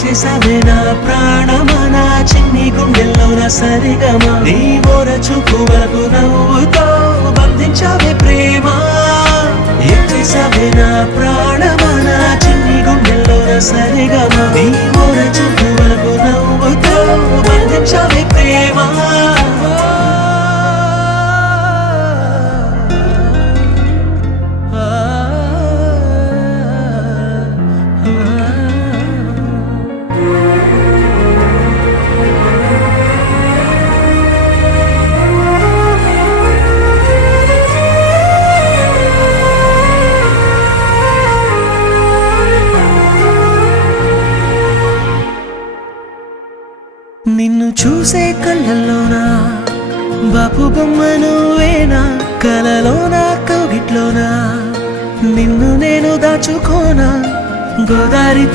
చేసావే నా ప్రాణమా నా చిన్ని గుండెల్లోన సరిగమా నీ ఓర చూపు వరకు నవ్వుతో బంధించావే ప్రేమ చేసావే నా ప్రాణమా నా చిన్ని గుండెల్లోన సరిగమా నీ ఓర చూపు వరకు నవ్వుతో బంధించావే ప్రేమ నిన్ను చూసే కళ్ళల్లోనా బాపు బొమ్మ నువ్వేనా కలలోనా కౌగిట్లోనా నిన్ను నేను దాచుకోనా గోదారి